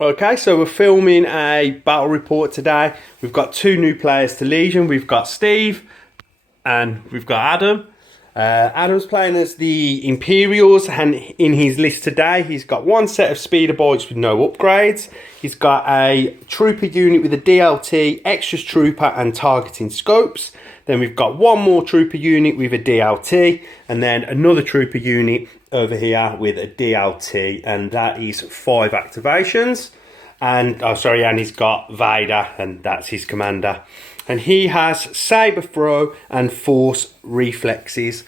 Okay, so we're filming a battle report today. We've got 2 new players to Legion. We've got Steve and we've got Adam. Adam's playing as the Imperials, and in his list today he's got 1 set of speeder bikes with no upgrades. He's got a trooper unit with a DLT, extras trooper and targeting scopes. Then we've got 1 more trooper unit with a DLT, and then another trooper unit over here with a DLT, and that is 5 activations. And and he's got Vader, and that's his commander. And he has saber throw and force reflexes.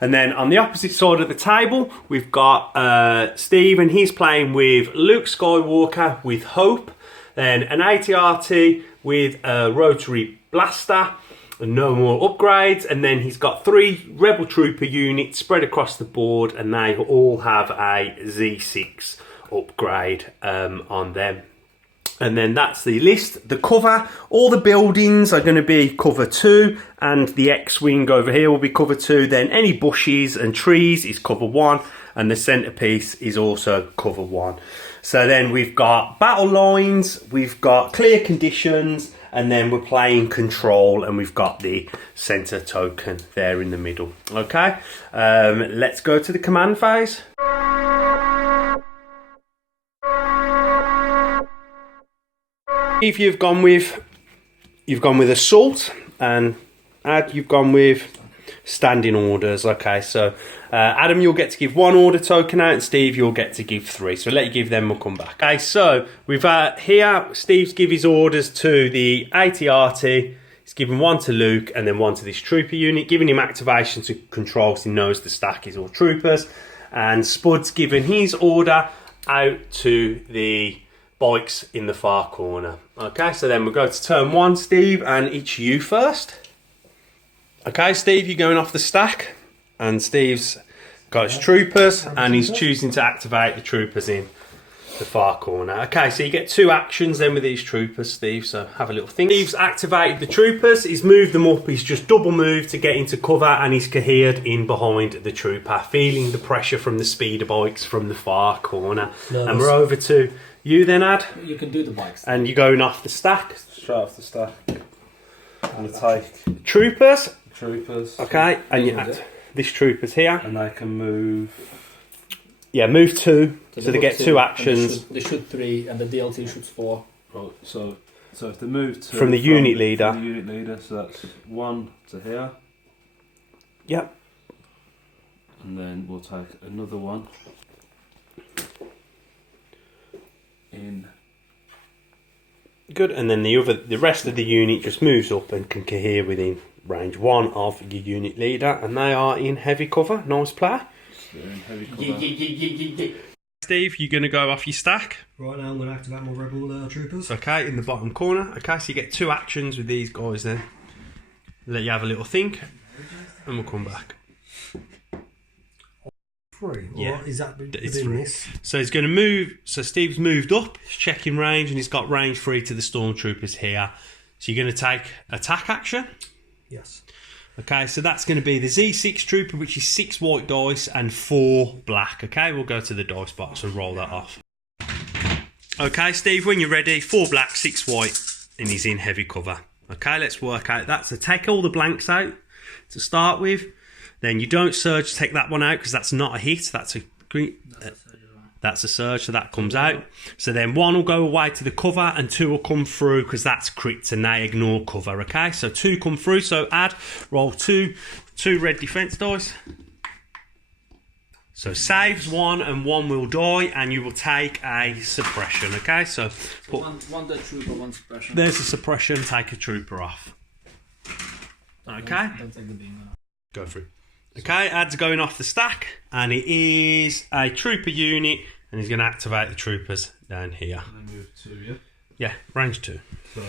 And then on the opposite side of the table, we've got Steve, and he's playing with Luke Skywalker with Hope, then an ATRT with a rotary blaster, and no more upgrades. And then he's got 3 Rebel Trooper units spread across the board, and they all have a Z6 upgrade on them. And then that's the list. The cover, all the buildings are going to be cover 2, and the X-Wing over here will be cover 2. Then any bushes and trees is cover 1, and the centerpiece is also cover 1. So then we've got battle lines, we've got clear conditions, and then we're playing control, and we've got the center token there in the middle. Okay, let's go to the command phase. If you've gone with assault, and Ad, you've gone with standing orders. Okay, so Adam, you'll get to give 1 order token out, and Steve, you'll get to give 3. So let you give them, we'll come back. Okay, so we've here Steve's give his orders to the ATRT. He's given 1 to Luke, and then 1 to this trooper unit, giving him activation to control, because he knows the stack is all troopers. And Spud's given his order out to the bikes in the far corner. Okay, so then we'll go to turn 1, Steve, and it's you first. Okay, Steve, you're going off the stack, and Steve's got his troopers, and he's choosing to activate the troopers in the far corner. Okay, so you get 2 actions then with these troopers, Steve, so have a little think. Steve's activated the troopers, he's moved them up, he's just double moved to get into cover, and he's cohered in behind the trooper, feeling the pressure from the speeder bikes from the far corner. And we're over to you then, Ad. You can do the bikes. And you're going off the stack. Straight off the stack. I'm going to take troopers. Troopers. Okay, and you this trooper's here. And they can move. Yeah, move 2. So they get 2 actions. They shoot 3, and the DLT shoots 4. Right, so if they move 2 from the unit leader. From the unit leader, so that's 1 to here. Yep. And then we'll take another 1. In. Good, and then the rest of the unit just moves up and can cohere within range 1 of your unit leader, and they are in heavy cover. Nice play. They're in heavy cover. Steve, you're going to go off your stack. Right now I'm going to activate my rebel troopers. Okay, in the bottom corner. Okay, so you get 2 actions with these guys then. Let you have a little think, and we'll come back. 3? Yeah, is that it's 3. This? So he's going to move. So Steve's moved up, he's checking range, and he's got range 3 to the stormtroopers here. So you're going to take attack action. Yes. Okay, so that's going to be the Z6 trooper, which is 6 white dice and 4 black. Okay, we'll go to the dice box and roll that off. Okay, Steve, when you're ready, 4 black, 6 white, and he's in heavy cover. Okay, let's work out that. So take all the blanks out to start with. Then you don't surge, take that one out, because that's not a hit. That's a green. That's a surge, so that comes out. So then 1 will go away to the cover, and 2 will come through, because that's crits, and they ignore cover. Okay, so 2 come through. So add, roll 2 red defense dice. So saves 1, and 1 will die, and you will take a suppression. Okay, so put one dead trooper, 1 suppression. There's a suppression. Take a trooper off. Okay. Don't take the beam off. Go through. Okay, Ad's going off the stack, and it is a trooper unit, and he's going to activate the troopers down here. And then move 2, yeah? Yeah, range 2. So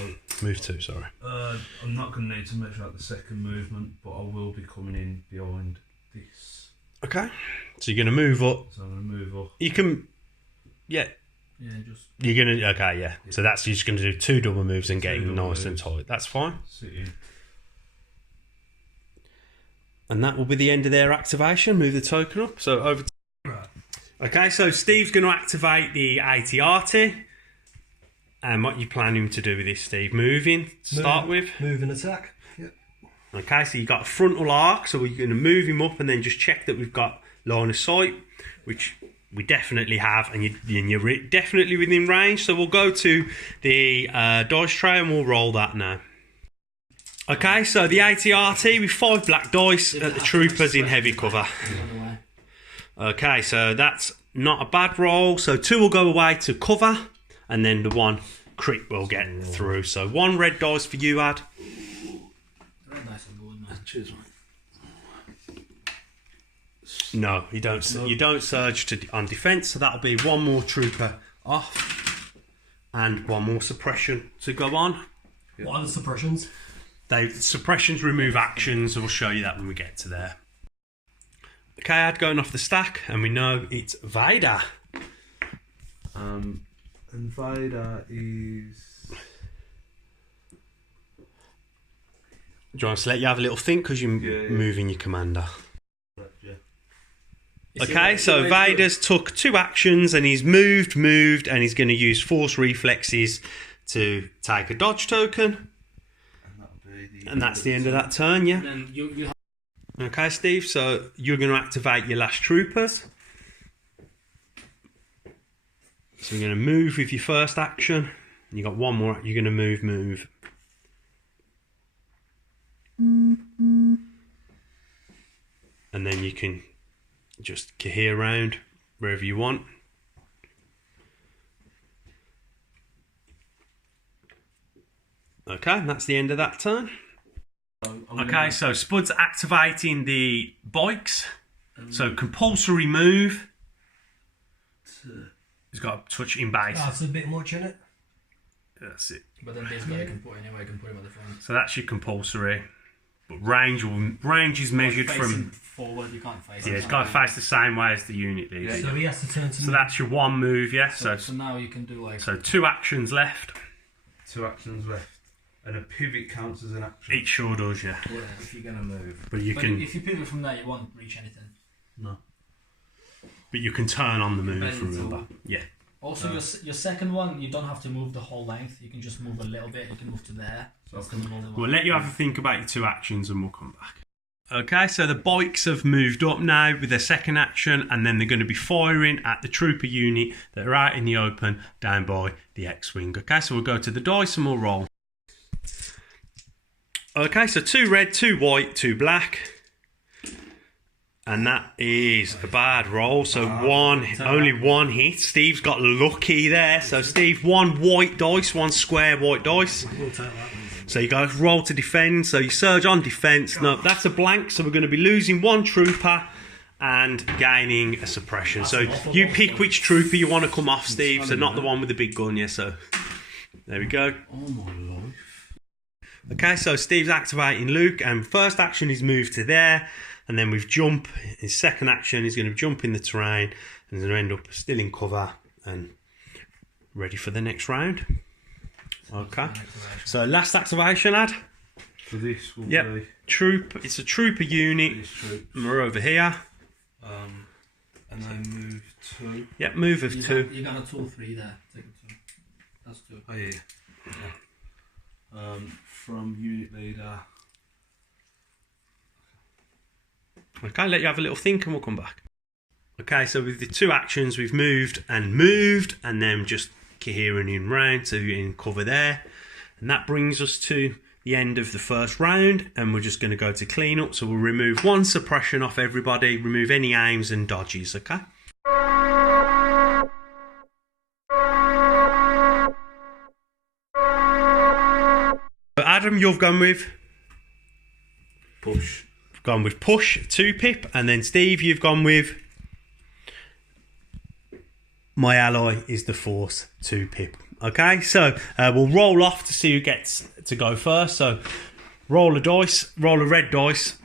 move 2, sorry. I'm not going to need to measure out the second movement, but I will be coming in behind this. Okay, so you're going to move up. So I'm going to move up. You can, yeah. Yeah, just. You're going to, okay, yeah. So that's, you're just going to do 2 double moves and get nice and tight. That's fine. Sit in. And that will be the end of their activation. Move the token up. So over to... Okay, so Steve's going to activate the ATRT. And what you planning to do with this, Steve? Moving to start with? Move and attack. Yep. Okay, so you got a frontal arc, so we're going to move him up and then just check that we've got line of sight, which we definitely have, and you're definitely within range. So we'll go to the dice tray and we'll roll that now. Okay, so the ATRT with 5 black dice at the troopers in heavy cover. Okay, so that's not a bad roll. So 2 will go away to cover, and then the 1 crit will get through. So 1 red dice for you, Ad. Red dice are good, man. Cheers, mate. No, you don't. No. You don't surge on defence. So that'll be 1 more trooper off, and 1 more suppression to go on. What are the suppressions? Suppressions remove actions. We'll show you that when we get to there. Okay, Ad going off the stack, and we know it's Vader. And Vader is... Do you want us to let you have a little think because you're moving your commander? Yeah. Okay, so Vader's took 2 actions and he's moved, and he's going to use force reflexes to take a dodge token. And that's the end of that turn, yeah? And then you Okay, Steve, so you're going to activate your last troopers. So you're going to move with your first action. You got 1 more, you're going to move. And then you can just cohere around wherever you want. Okay, and that's the end of that turn. Okay, so Spud's activating the bikes. So compulsory move. He's got a touch in base. That's a bit much, isn't it? That's it. But then this guy can put anyway. Can put him at the front. So that's your compulsory. But range is measured from forward. You can't face. Yeah, it's got to face the same way as the unit leader. So he has to turn to So that's your 1 move, yeah. So now you can do like. So 2 actions left. 2 actions left. And a pivot counts as an action. It sure does, yeah. Yeah, if you're gonna move. But you But can, if you pivot from there, you won't reach anything. No. but you can turn on the move. Bend Remember, to- yeah. Also, your second one, you don't have to move the whole length. You can just move a little bit. You can move to there. So That's the normal one. We'll let you have a think about your 2 actions, and we'll come back. Okay, so the bikes have moved up now with their second action, and then they're going to be firing at the trooper unit that are out in the open down by the X-Wing. Okay, so we'll go to the dice and we'll roll. Okay, so 2 red, 2 white, 2 black. And that is a bad roll. So only 1 hit. Steve's got lucky there. So Steve, 1 white dice, 1 square white dice. We'll take that. So you guys roll to defend. So you surge on defense. No, that's a blank. So we're going to be losing 1 trooper and gaining a suppression. So you pick which trooper you want to come off, Steve. So not the one with the big gun, yeah. So there we go. Oh my life. Okay, so Steve's activating Luke, and first action is move to there, and then with jump, his second action he's going to jump in the terrain, and he's going to end up still in cover and ready for the next round. Okay, so last activation, Ad. So this will Yep, be troop. It's a trooper unit. these troops. And we're over here. And then move 2. Yep, move of 2. You got a tool 3 there. Take a 2. That's 2. Oh yeah. From unit leader. Okay, let you have a little think, and we'll come back. Okay, so with the 2 actions, we've moved, and then just cohering in round, so you're in cover there. And that brings us to the end of the first round, and we're just going to go to clean up. So we'll remove 1 suppression off everybody, remove any aims and dodges, okay? Adam, you've gone with? Push. Gone with push, 2 pip, and then Steve, you've gone with my ally is the force, 2 pip. Okay, so we'll roll off to see who gets to go first. So roll a red dice.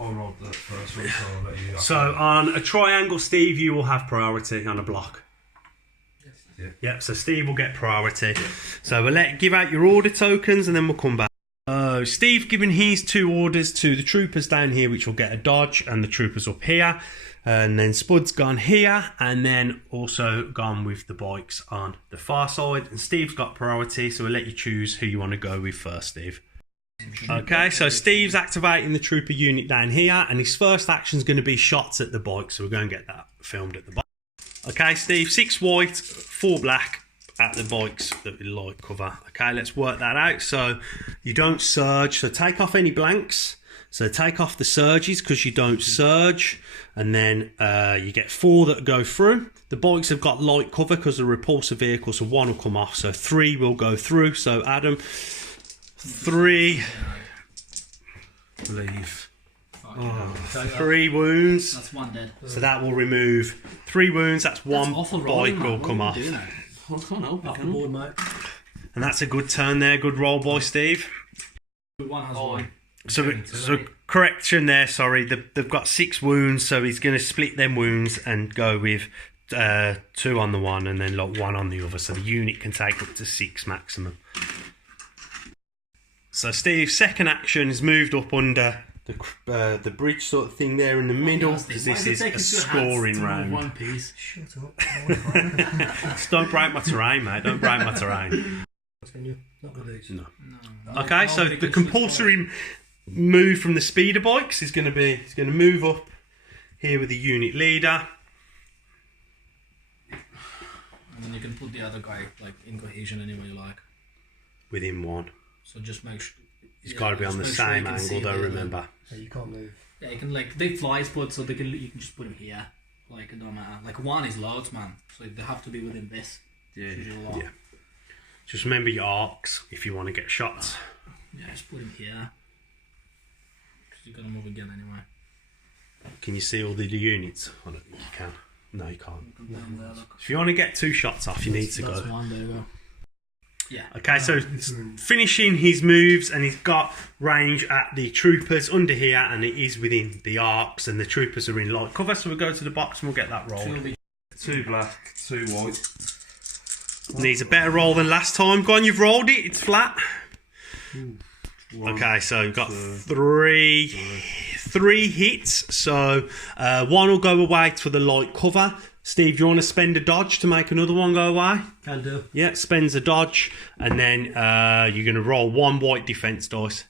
I'll roll the first one, so I'll let you. So on a triangle, Steve, you will have priority on a block. Yeah. Yep, so Steve will get priority. So we'll give out your order tokens and then we'll come back. Oh so Steve giving his 2 orders to the troopers down here, which will get a dodge, and the troopers up here. And then Spud's gone here, and then also gone with the bikes on the far side. And Steve's got priority, so we'll let you choose who you want to go with first, Steve. Okay, so Steve's activating the trooper unit down here, and his first action is going to be shots at the bike, so we're going to get that filmed at the bike. Okay, Steve, 6 white, 4 black at the bikes that we light cover. Okay, let's work that out. So you don't surge, so take off any blanks. So take off the surges because you don't surge, and then you get 4 that go through. The bikes have got light cover because they're repulsor vehicles, so 1 will come off, so 3 will go through. So Adam, 3 Leave. 3 wounds. That's 1 dead. So that will remove 3 wounds. That's 1 awful bike rolling, will man. come What off. are you doing? I can't help Off it. the board, mate. And that's a good turn there. Good roll, boy, Steve. 1 has 1. So correction there, sorry. They've got 6 wounds, so he's going to split them wounds and go with 2 on the one and then like 1 on the other. So the unit can take up to 6 maximum. So Steve's second action is moved up under the bridge sort of thing there in the middle, because this is a scoring round. 1 piece. Shut up. Just don't break my terrain, mate. Don't break my terrain. Can you? Not with these. No. Okay, so the compulsory move from the speeder bikes is going to be, he's going to move up here with the unit leader. And then you can put the other guy like in cohesion anywhere you like. Within 1. So just make sure. He's got to be on the same angle though, remember. Yeah, you can't move. Yeah, you can like they fly spot, so you can just put him here. Like it don't matter. Like 1 is loads, man. So they have to be within this. Yeah. It's usually a lot. Yeah. Just remember your arcs if you want to get shots. Yeah, just put him here. Because you're gonna move again anyway. Can you see all the units? I don't think you can. No, you can't. Down there, look. If you want to get 2 shots off, you need to That's go. 1. There you go. Yeah. Okay, so finishing his moves, and he's got range at the troopers under here, and it is within the arcs, and the troopers are in light cover. So we'll go to the box and we'll get that roll. 2 black, 2 white. Needs a better roll than last time. Go on, you've rolled it. It's flat. Okay, so you've got 3 hits. So 1 will go away to the light cover. Steve, do you want to spend a dodge to make another one go away? Can do. Yeah, spends a dodge, and then you're going to roll 1 white defense dice.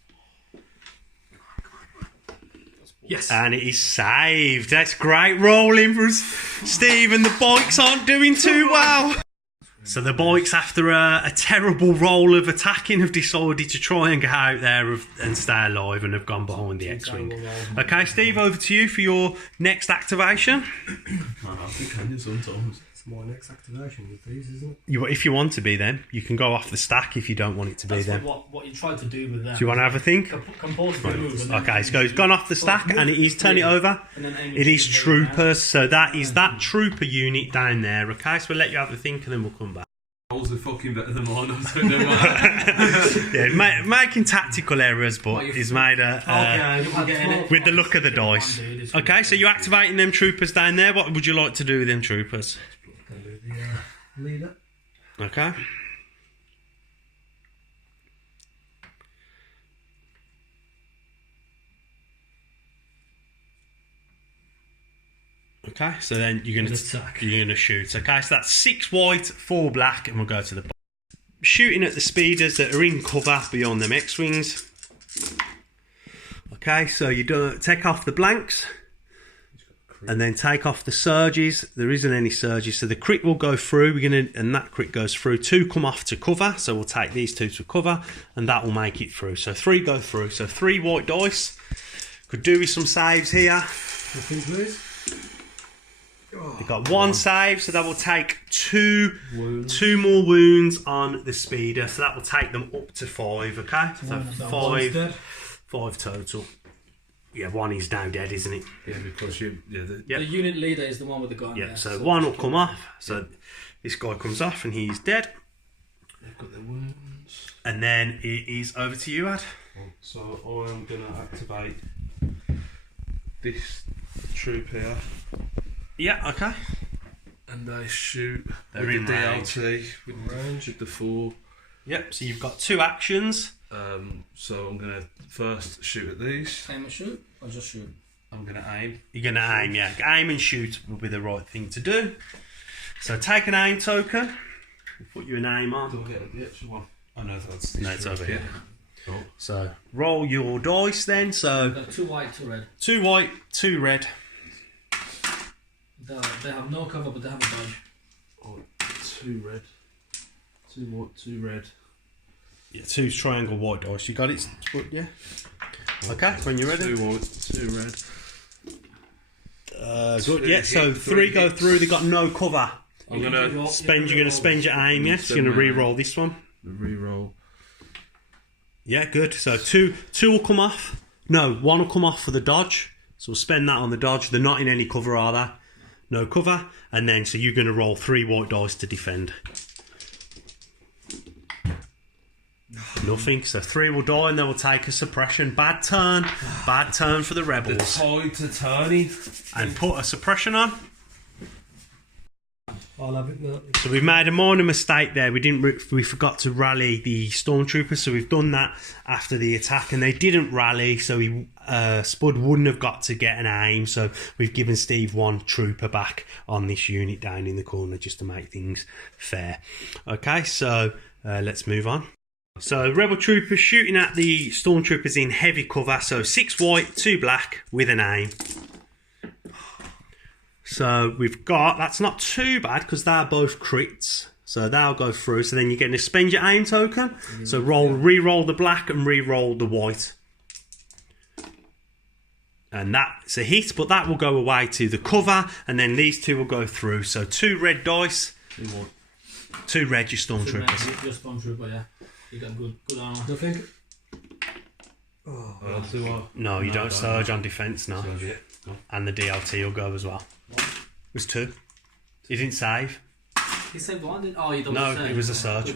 Yes. And it is saved. That's great rolling for Steve, and the bikes aren't doing too well. So the bikes, after a terrible roll of attacking, have decided to try and get out there and stay alive, and have gone behind the X-Wing. Okay, Steve, over to you for your next activation. I think I can sometimes. It's my next activation with these, isn't it? If you want to be them, you can go off the stack if you don't want it to be That's them. what you tried to do with them. Do you want to have a think? Compulsory move. And then Okay, so he's gone off the stack, and it is, turn it over. And then aim It is just very down. troopers, so that is that trooper unit down there. Okay, so we'll let you have a think, and then we'll come back. Rolls are fucking better than mine, so it don't matter. Yeah, making tactical errors, but he's made a I'm getting it. with the look of the dice. Okay, so you're activating them troopers down there. What would you like to do with them troopers? Can do the leader. Okay. Okay, so then you're gonna Attack. you're gonna shoot. Okay, so that's 6 white, 4 black, and we'll go to the shooting at the speeders that are in cover beyond them X-wings. Okay, so you do take off the blanks, and then take off the surges. There isn't any surges, so the crit will go through. And that crit goes through. 2 come off to cover, so we'll take these 2 to cover, and that will make it through. So 3 go through. So 3 white dice. Could do with some saves here. Nothing, please. They've got 1 save, so that will take 2 Wounds. 2 more wounds on the speeder, so that will take them up to 5. Okay, so One's dead. 5 total. Yeah, 1 is now dead, isn't it? Yeah, because you. Yeah, Yep. The unit leader is the one with the gun. Yeah, so 1 will come off. So this guy comes off and he's dead. they've got their wounds. And then it is over to you, Ad. So I am going to activate this troop here, Yeah, okay. and they shoot They're with in the range. DLT with the 4. Yep, so you've got 2 actions. So I'm going to first shoot at these. Aim and shoot, or just shoot? I'm going to aim. You're going to aim, yeah. Aim and shoot will be the right thing to do. So take an aim token. We'll put you an aim on. Do I get the extra one? Oh no, that's No, it's over here. Cool. So roll your dice then. So Got 2 white, 2 red. 2 white, 2 red. They have no cover, but they have a dodge. Oh, 2 red. 2 white, 2 red. Yeah, 2 triangle white dice. You got it? Yeah. Okay, when you're ready. 2 white, 2 red. Good. Yeah. So 3 go through. They got no cover. I'm gonna You're gonna spend your aim. Yes. You're gonna re-roll this one. Re-roll. Yeah. Good. So two will come off. No, 1 will come off for the dodge. So we'll spend that on the dodge. They're not in any cover, are they? No cover. And then so you're gonna roll 3 white dice to defend. Nothing. So 3 will die and they will take a suppression. Bad turn. Bad turn for the rebels. The tide to turning. And put a suppression on. I'll have it now. So we've made a minor mistake there. We forgot to rally the stormtroopers. So we've done that after the attack, and they didn't rally. So Spud wouldn't have got to get an aim. So we've given Steve 1 trooper back on this unit down in the corner just to make things fair. Okay, so let's move on. So rebel troopers shooting at the stormtroopers in heavy cover. So 6 white, 2 black with an aim. So we've got, that's not too bad because they're both crits. So they'll go through. So then you're getting to spend your aim token. So re-roll the black and re-roll the white. And that's a hit, but that will go away to the cover. And then these 2 will go through. So 2 red dice. 2 red, your stormtroopers. Your stormtrooper, yeah. You got good armor. Nothing. No, you don't surge on defence, no. Surge it. No. And the DLT will go as well. It was 2. He didn't save. He saved 1, didn't? Oh, you don't. No, it was a surge.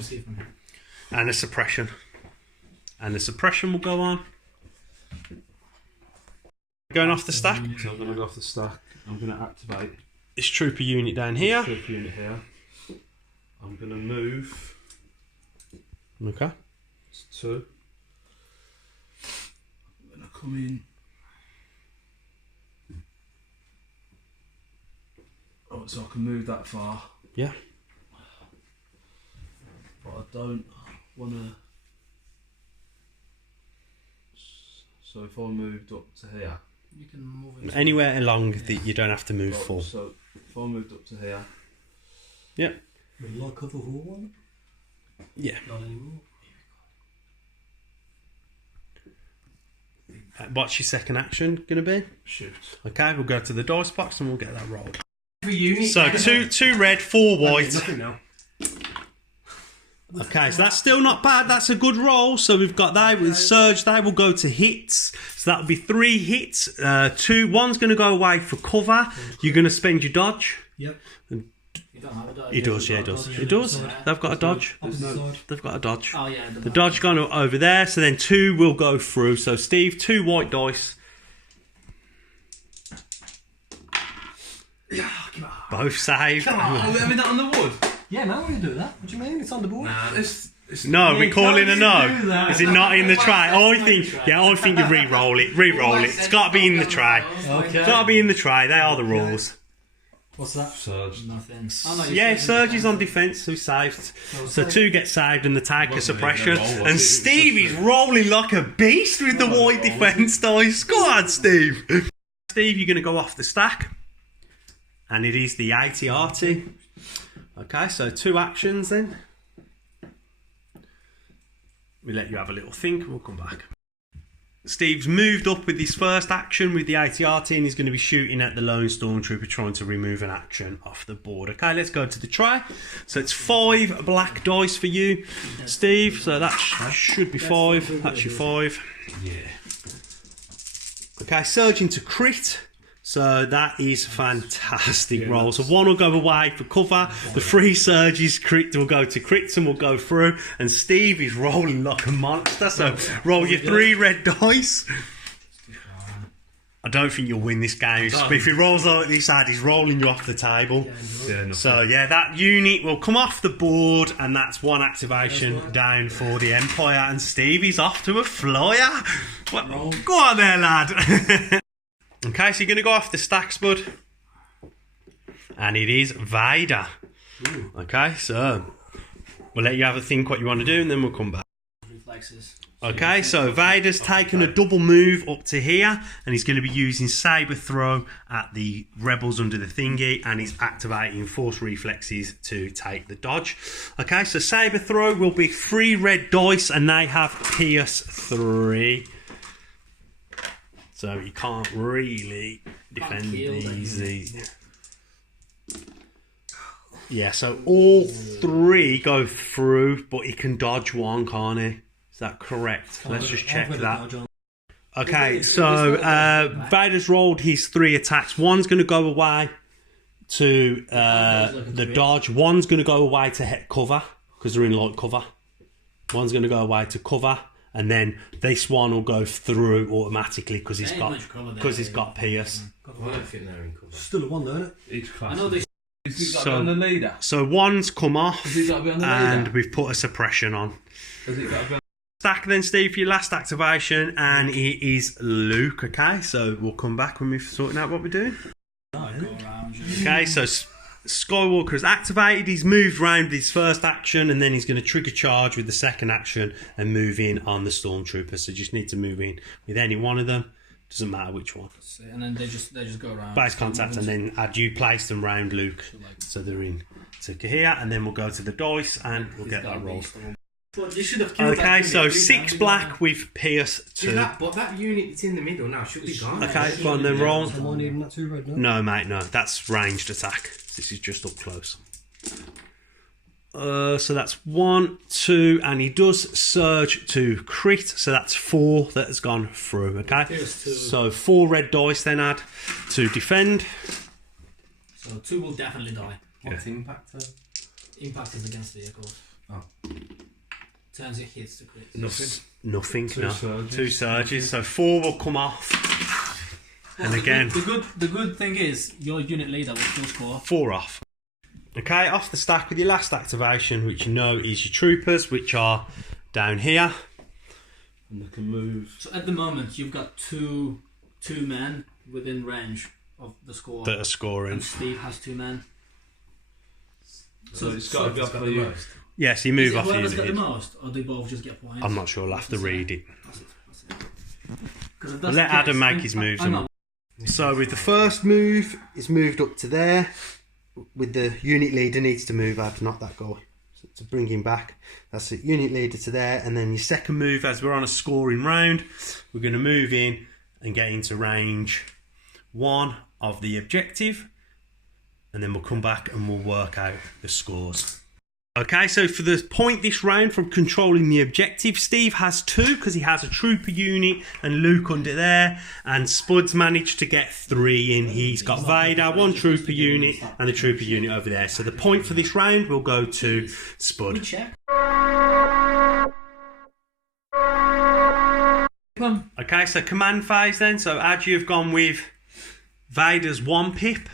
And a suppression. And the suppression will go on. Going off the stack. So I'm going to go off the stack. I'm going to activate This trooper unit down here. trooper unit here. I'm going to move. Okay. It's 2. I'm going to come in. Oh, so I can move that far. Yeah. But I don't want to. So if I moved up to here. You can move it. Anywhere along that you don't have to move Right, full. so if I moved up to here. Yeah. Will I cover who one? Yeah. Not anymore. What's your second action going to be? Shoot. Okay, we'll go to the dice box and we'll get that rolled. Unit. So two red, 4 white. Nothing now. Okay, so that's still not bad. That's a good roll. So we've got that with surge. They will go to hits. So that'll be 3 hits. 2. One's going to go away for cover. You're going to spend your dodge. Yep. You don't have a dodge. He does, yeah, he does. He does. They've got a dodge. They've got a dodge. Oh yeah. The dodge gone over there. So then 2 will go through. So Steve, 2 white dice. Both save. Come on, are we having that on the wood? Yeah, man, we can do that. What do you mean? It's on the board. Nah, it's No, we're calling a no. do that. Is it not in the tray? I think you re-roll it. Re-roll it. It's got to be in the tray. Okay. Got to be in the tray. They are the rules. What's that? surge. Nothing. Oh, no, Yeah, Surge is on defence. Who saved? So 2 get saved and the tag a suppression. And Steve is rolling like a beast with the white defence dice. Go on, Steve. Steve, you're going to go off the stack. And it is the AT-RT. Okay, so 2 actions then. We let you have a little think and we'll come back. Steve's moved up with his first action with the AT-RT and he's going to be shooting at the lone stormtrooper trying to remove an action off the board. Okay, let's go to the try. So it's 5 black dice for you, Steve. So that should be 5. That's your 5. Yeah. Okay, surging to crit. So that is fantastic Yeah, roll. So 1 will go away for cover. The 3 surges crit will go to crits and will go through. And Steve is rolling like a monster. So roll your 3 red dice. I don't think you'll win this game. If he rolls like this, he's rolling you off the table. Yeah, So yeah, that unit will come off the board, and that's one activation down for the Empire. And Stevie's off to a flyer. What? Go on there, lad. Okay, so you're going to go off the stack, Spud. And it is Vader. Okay, so we'll let you have a think what you want to do, and then we'll come back. Reflexes. Okay, so Vader's taken a double move up to here, and he's going to be using Saber Throw at the rebels under the thingy, and he's activating Force Reflexes to take the dodge. Okay, so Saber Throw will be 3 red dice, and they have Pierce 3. So you can't really defend these. Yeah, so all 3 go through, but he can dodge 1, can't he? Is that correct? Let's just check that. Okay, so Vader's rolled his 3 attacks. One's going to go away to the dodge. One's going to go away to cover, because they're in light cover. One's going to go away to cover, and then this one will go through automatically because he's got Pierce. I don't think they're in cover. Still a 1 though, isn't it? Each class. I know they. Has it got to be on the leader? So one's come off, Has it got to be on the and leader? we've put a suppression on. Has it got to be on Stack then, Steve, for your last activation, and it is Luke. Okay, so we'll come back when we've sorted out what we're doing. Okay, so Skywalker has activated. He's moved round with his first action, and then he's going to trigger charge with the second action and move in on the Stormtroopers. So you just need to move in with any one of them. Doesn't matter which one. And then they just go around. Base contact, and then you place them round Luke, so they're in to here, and then we'll go to the dice and we'll get that rolled. But you should have killed Okay, that so unit 6 black with Pierce 2. But that unit that's in the middle now should be gone. Okay, go on then, roll. Am I needing that 2 red now? No, mate, no. That's ranged attack. This is just up close. So that's 1, 2, and he does surge to crit. So that's 4 that has gone through. Okay, so 4 red dice then add to defend. So 2 will definitely die. What's impact? Impact is against vehicles. Oh. Turns it hits to crit. Nothing. Two No. surges. 2 surges. So 4 will come off. And again, the good thing is your unit leader will still score. 4 off. Okay, off the stack with your last activation, which you know is your troopers, which are down here. And they can move. So at the moment, you've got two men within range of the score. That are scoring. And Steve has 2 men. So it's got to be up for you. Yes, you move off whoever's got the unit. most, or they both just get points? I'm not sure, I'll have to read it. That's it. We'll let Adam make his moves. So with the first move, it's moved up to there. With the unit leader needs to move out, not that guy. So to bring him back, that's it. Unit leader to there, and then your second move, as we're on a scoring round, we're going to move in and get into range 1 of the objective, and then we'll come back and we'll work out the scores. Okay, so for the point this round from controlling the objective, Steve has 2 because he has a trooper unit and Luke under there, and Spud's managed to get 3 in. He's got Vader, 1 trooper unit, and a trooper unit over there. So the point for this round will go to Spud. Check. Okay, so command phase then. So Adji have gone with Vader's 1 pip,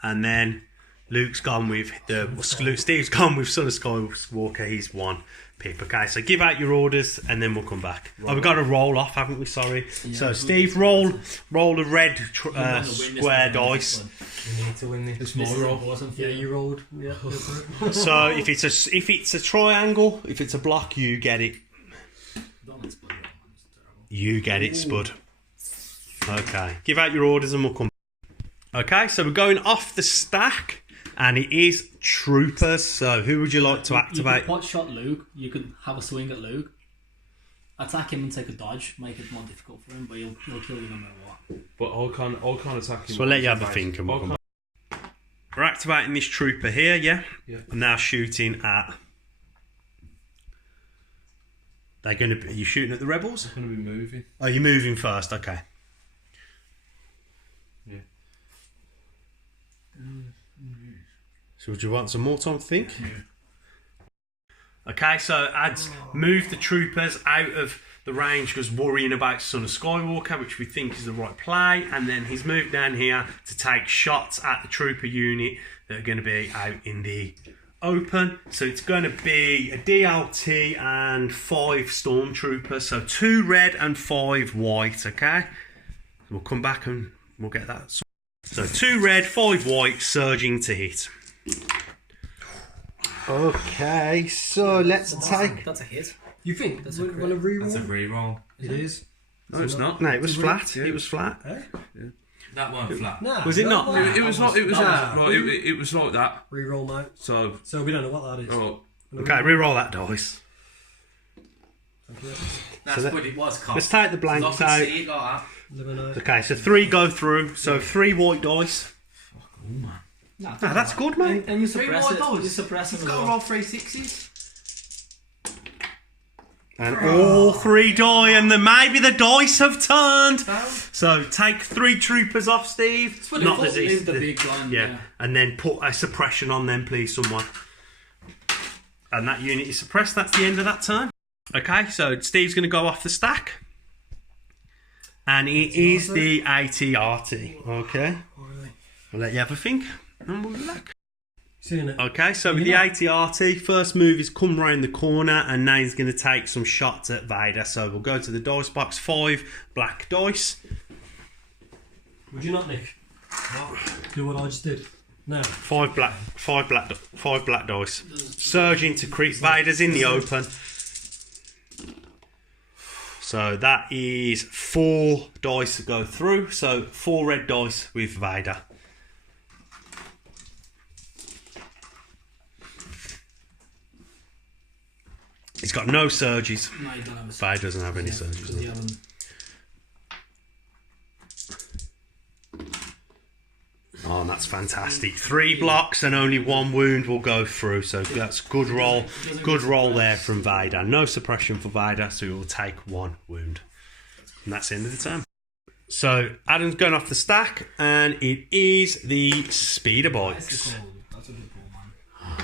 and then Steve's gone with Son of Skywalker, he's 1 pip. Okay, so give out your orders and then we'll come back. We've got to roll off, haven't we? Sorry. Yeah, so Steve, roll a red square dice. We need to win this. It's my roll. Yeah, you rolled. Yeah. So if it's a triangle, if it's a block, you get it. You get it, Spud. Okay, give out your orders and we'll come back. Okay, so we're going off the stack. And it is troopers. So who would you like to activate? You could pot shot Luke. You could have a swing at Luke. Attack him and take a dodge. Make it more difficult for him, but he'll kill you no matter what. But I can't attack him. So I'll let you have a think and we'll come back. We're activating this trooper here, yeah? Yeah. I'm now shooting at... Are you shooting at the rebels? I'm going to be moving. Oh, you're moving first, okay. Yeah. So would you want some more time to think? Okay, so adds move the troopers out of the range because worrying about Son of Skywalker, which we think is the right play, and then he's moved down here to take shots at the trooper unit that are going to be out in the open. So it's going to be a DLT and 5 stormtroopers, so 2 red and 5 white. Okay, we'll come back and we'll get that. So 2 red, 5 white, surging to hit. Okay, so let's take. That's a hit. You think? That's That's a want to reroll? That's a reroll. It is. No, it's not. No, it was It's flat. yeah. It was flat. Eh? That weren't flat. Nah, Was it not? It was like it was Nah. like it was like that. Reroll, mate. So So we don't know what that is. oh, Okay, re-roll that dice. That's that- what it was, Carl. Let's take the blanks out. See it like that. 11, Okay, so 3 go through. So 3 white dice. Oh man. No, Ah, that's good, mate. And you Three suppress more it. dice. You suppress You've them as got to well. roll 3 6s. And all 3 die, and then maybe the dice have turned. So take 3 troopers off, Steve. Not the Leave the the- big line. Yeah, and then put a suppression on them, please, someone. And that unit is suppressed. That's the end of that turn. Okay, so Steve's going to go off the stack. And it is the AT-RT. Okay. I'll let you have a think. And we'll be back. Seeing it. Okay, so with the AT-RT, first move is come round the corner, and now he's going to take some shots at Vader. So we'll go to the dice box. 5 black dice. Would you not, Nick? Do what I just did. No. 5 black dice. Surging to creep. Vader's in the open. So that is 4 dice to go through. So 4 red dice with Vader. He's got no surges. No, you don't have a Vader doesn't have any surges. because you haven't. Oh, that's fantastic. 3 blocks and only 1 wound will go through. So that's good roll. Good roll there from Vader. No suppression for Vader, so he will take 1 wound. And that's the end of the turn. So Adam's going off the stack, and it is the speeder bikes. That's a good call,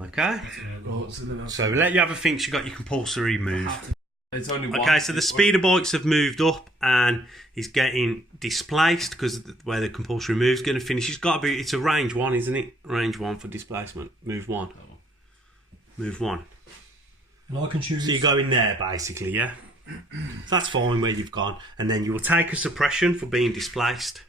man. Okay. So we'll let you have a think. You got your compulsory move. it's only one. Okay, so the speeder bikes have moved up, and he's getting displaced because where the compulsory move's going to finish. It's got to be. It's a range 1, isn't it? Range 1 for displacement. Move 1. Move 1. And I can choose. So you go in there basically, yeah. So that's fine where you've gone, and then you will take a suppression for being displaced.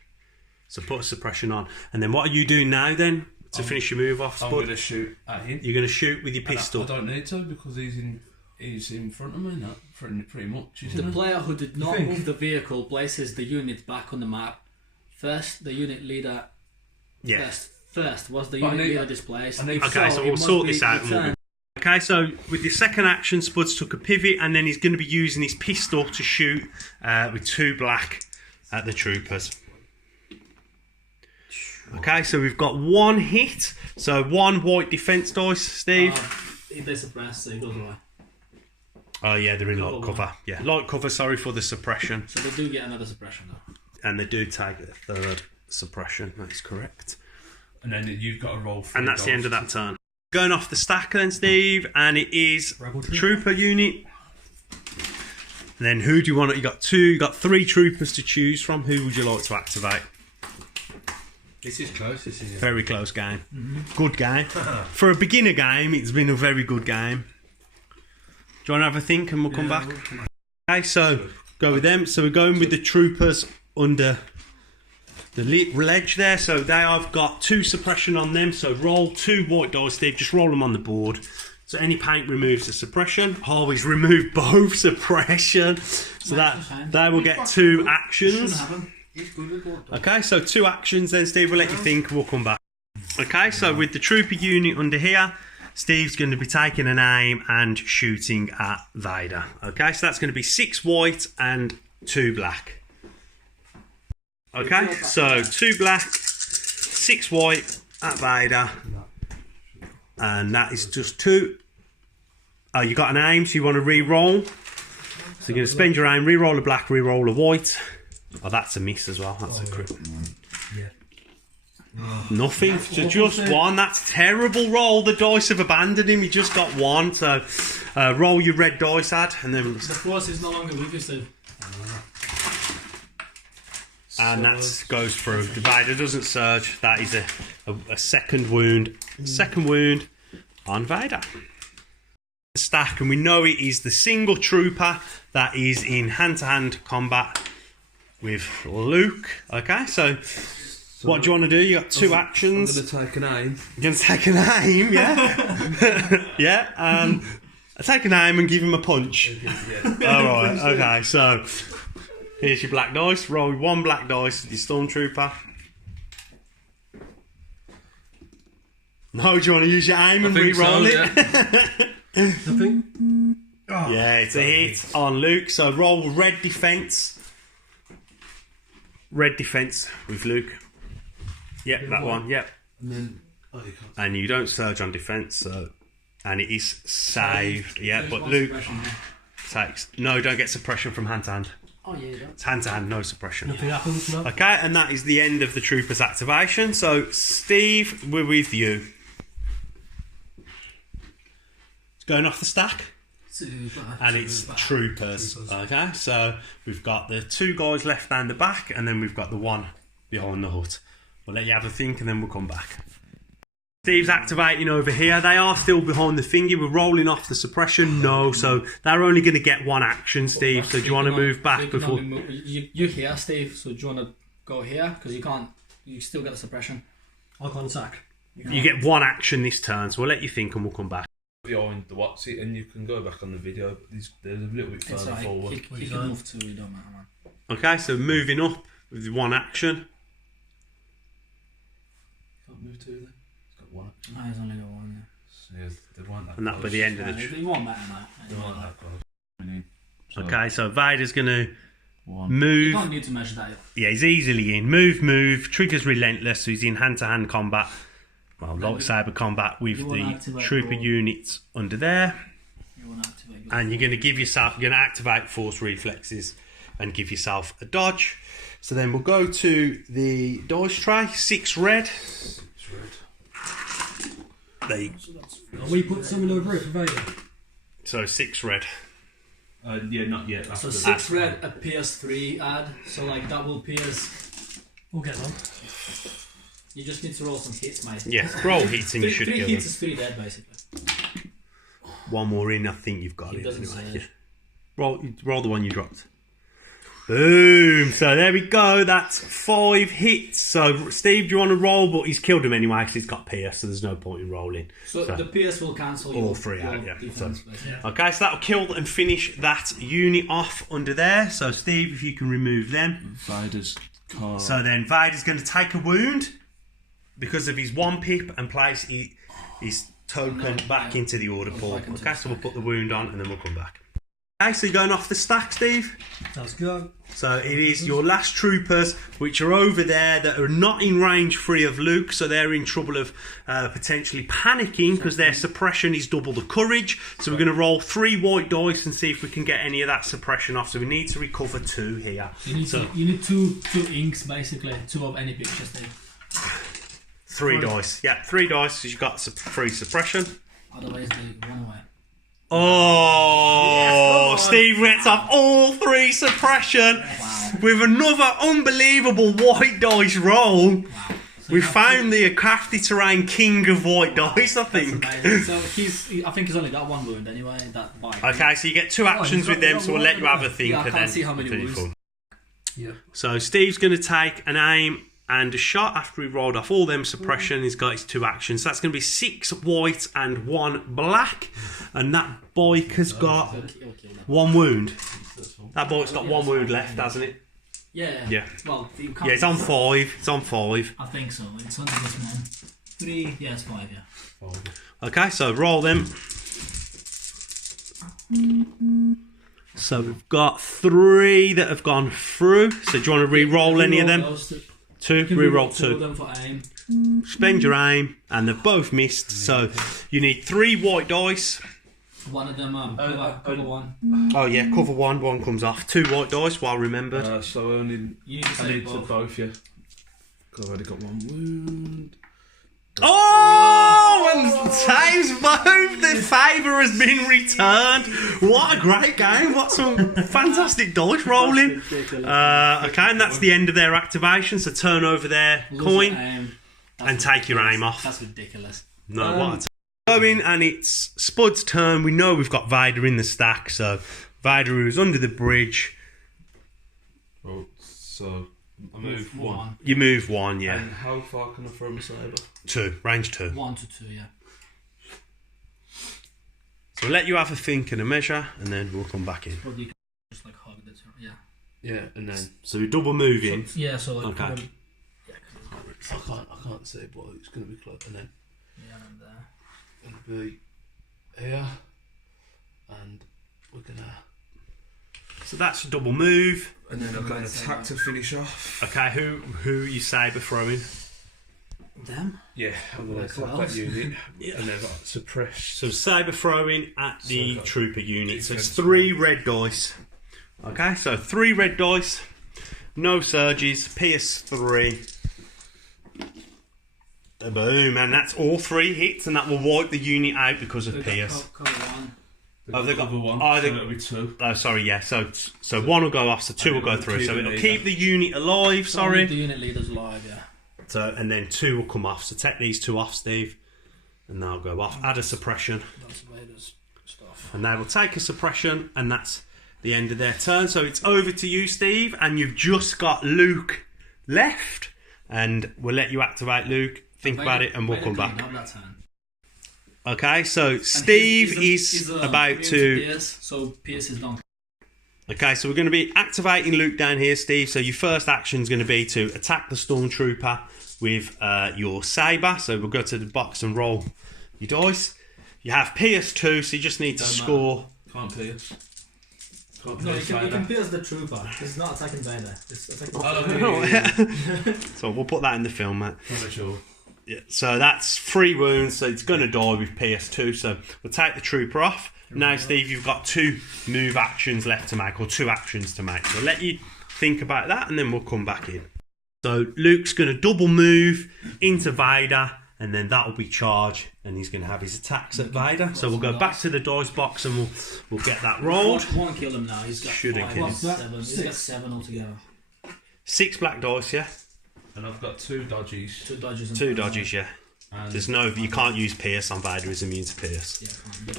So put a suppression on, and then what are you doing now then to finish your move off? I'm Spud? going to shoot at him. You're going to shoot with your And pistol. I don't need to because he's in front of me now, pretty much. The Isn't he? player who did not think? move the vehicle places the unit back on the map. First, the unit leader. Yeah. First was the But I unit need- leader displaced. I need- If Okay, so it we'll must sort be this out and we'll returned. Okay, so with your second action, Spuds took a pivot, and then he's going to be using his pistol to shoot with 2 black at the troopers. Okay, so we've got 1 hit, so 1 white defense dice, Steve. They suppress, so he goes away. Oh yeah, they're in light Oh, cover. Yeah, light cover. Sorry for the suppression, So they do get another suppression though. and they do take a 3rd suppression. That's correct. And then you've got to roll 3 And that's the dice. end of that turn. Going off the stack then, Steve, and it is Rebel trooper. trooper unit. And then who do you want? You got 3 troopers to choose from. Who would you like to activate? This is close. This is Very close game. Good game. For a beginner game, it's been a very good game. Do you want to have a think and we'll come back? Okay, so go with them. So we're going with the troopers under the ledge there. So they have got 2 suppression on them. So roll 2 white dice, Steve. Just roll them on the board. So any paint removes the suppression. Always remove both suppression. So that they will get 2 actions. He's good with what? Okay, so 2 actions then, Steve. We'll let you think. We'll come back. Okay, so with the trooper unit under here, Steve's going to be taking an aim and shooting at Vader. Okay, so that's going to be 6 white and 2 black. Okay, so 2 black, 6 white at Vader. And that is just 2. Oh, you got an aim, so you want to re-roll. So you're going to spend your aim, re-roll a black, re-roll a white. Oh, that's a miss as well. That's a crit. Nothing. So just one. That's terrible roll. The dice have abandoned him. He just got one. So roll your red dice, Ad, and then. The force is no longer with you, Steve. And that goes through. The Vader doesn't surge. That is a second wound. Second wound on Vader. Stack, and we know it is the single trooper that is in hand-to-hand combat with Luke. Okay, so what do you want to do? You got two actions. I'm going to take an aim. You're going to take an aim, yeah? Yeah, I take an aim and give him a punch. Alright, okay, so here's your black dice. Roll one black dice, your stormtrooper. No, do you want to use your aim and re-roll it? Yeah. Nothing. Oh, Yeah, it's a hit on Luke. So roll red defense. Red defense with Luke. Yep, that one. Yep. And then, you can't. And you don't surge on defense, so and it is saved. Yeah, There's but one Luke suppression there. takes don't get suppression from hand to hand. Oh yeah, you don't. It's hand to hand, no suppression. nothing happens now. Okay, and that is the end of the trooper's activation. So Steve, we're with you. It's going off the stack. And it's troopers. Okay, so we've got the two guys left down the back, and then we've got the one behind the hut. We'll let you have a think, and then we'll come back. Steve's activating over here. They are still behind the thingy. We're rolling off the suppression. No, so they're only going to get one action, Steve. So do you want to move back before? You're here, Steve. So do you want to go here? Because you can't. You still get the suppression. I can't attack. You get one action this turn, so we'll let you think, and we'll come back. Behind the what's it, and you can go back on the video, but there's a little bit It's further alright. forward. You can move to. It don't matter, man. Okay, so moving up with one action. Can't move to there. It's got one. No, he's only got one. Yeah, they weren't that And that'll be close. the end of the. Yeah, you won't matter now. They weren't that close. We need. Okay, so Vader's going to One. You move. don't need to measure that. Yeah, he's easily in. Move. Trigger's relentless, so he's in hand-to-hand combat. Well, lightsaber combat with You wanna the activate trooper your- units under there. You want to activate your And you're going to give yourself, you're going to activate force reflexes and give yourself a dodge. So then we'll go to the dice tray. 6 red. It's red. There you, And we put something over it for Vader. so 6 red. Yeah, not yet. So After 6 red appears 3 add. So like that will pierce. We'll get them. You just need to roll some hits, mate. Yeah, roll hits and you should Three kill hits them. is 3 dead, basically. One more in, I think you've got It it. doesn't Anyway. surge. Yeah. Roll the one you dropped. Boom! So there we go. That's 5 hits. So Steve, do you want to roll? But he's killed him anyway because he's got pierce, so there's no point in rolling. So the pierce will cancel all your, 3 your out. Yeah. defense, So, basically. okay, so that'll kill and finish that unit off under there. So Steve, if you can remove them. Vader's car. So then Vader's going to take a wound because of his 1 pip and place his token back into the order pool. back into Okay, the so we'll put the wound on and then we'll come back. Okay, so you're going off the stack, Steve. Let's go. So it is your last troopers, which are over there, that are not in range free of Luke, so they're in trouble of potentially panicking because their suppression is double the courage. So we're going to roll 3 white dice and see if we can get any of that suppression off. So we need to recover 2 here. You need two inks, basically. 2 of any picture, Steve. 3 dice. Yeah, 3 dice because you've got 3 suppression. Otherwise, they run away. Oh, Yes, Steve gets off all 3 suppression with another unbelievable white dice roll. Wow. So We you have found the crafty terrain king of white dice, I That's think. amazing. So I think he's only got 1 wound anyway. That bike. Okay, so you get 2 actions he's with got them, so we'll let you have a think. Yeah, I and can't then see how many finish wounds. full. Yeah. So Steve's going to take an aim and a shot after he rolled off all them suppression. He's got his 2 actions. So that's going to be 6 white and 1 black. And that bike has got He'll kill that. 1 wound. That bike's got 1 wound left, hasn't it? Yeah. Yeah. Well, you can't. Yeah, it's on 5. It's on 5. I think so. It's under this one. 3. Yeah, it's 5. Yeah. Okay, so roll them. So we've got 3 that have gone through. So do you want to re-roll any of them? Those two. 2, You can re-roll two of 2. them for aim. Spend your aim, and they've both missed. So you need 3 white dice. One of them cover 1. Oh yeah, cover 1, 1 comes off. 2 white dice, well remembered. So only You need to I save need to both. both, yeah. I've already got one wound. Oh, and Taves moved. The favour has been returned. What a great game. What some fantastic dice rolling. Okay, and that's the end of their activation. So turn over their coin and take your aim off. That's ridiculous. No, what a going, and it's Spud's turn. We know we've got Vader in the stack, so Vader is under the bridge. Oh, so I move one. You move one, yeah. And how far can I throw my saber? 2, range 2. 1 to 2, yeah. So we'll let you have a think and a measure, and then we'll come back in. Probably just like hug the turn, yeah. Yeah, and then So we double move in. Yeah, so like. Okay. I can't say, but it's going to be close. And then Yeah, and there. going to be here, and we're gonna. So that's a double move. And then I've got an attack to finish off. Okay, who are you saber throwing? Them? Yeah, I'm gonna attack else? that unit, and then I've got suppress. So saber throwing at the So trooper unit. So it's defense 3 red dice. Okay, so 3 red dice, no surges, pierce 3. Boom, and that's all 3 hits, and that will wipe the unit out because of pierce. Cover 1. Oh, they got one. Oh, they, So it'll be 2. oh, sorry, yeah. So 1 will go off, so 2 will go through. So it'll leader. keep the unit alive. The Sorry. unit leader's alive, yeah. So and then 2 will come off. So take these 2 off, Steve, and they'll go off. Add a suppression, That's Vader's stuff. and they will take a suppression, and that's the end of their turn. So it's over to you, Steve, and you've just got Luke left, and we'll let you activate Luke. Think about it, and we'll come back. Okay, so Steve is about to. Pierce, so Pierce is done. Okay, so we're going to be activating Luke down here, Steve. So your first action is going to be to attack the stormtrooper with your saber. So we'll go to the box and roll your dice. You have pierce 2, so you just need to score. Can't pierce. Can't No, you pierce can Vader. pierce the trooper. It's not attacking Vader. It's attacking So we'll put that in the film, mate. Not sure. Yeah, so that's 3 wounds, so it's going to die with PS2. So we'll take the trooper off. Now, Steve, you've got 2 move actions left to make, or 2 actions to make. So I'll let you think about that, and then we'll come back in. So Luke's going to double move into Vader, and then that'll be charge, and he's going to have his attacks at Vader. So we'll go back to the dice box, and we'll get that rolled. Won't kill him now. He's got Shouldn't kill him. 7. He's got 7 altogether. 6 black dice, yeah. And I've got 2 dodgies. 2 dodges. And 2 dodges, yeah. And There's no, you can't use pierce on Vader. He's immune to pierce. Yeah,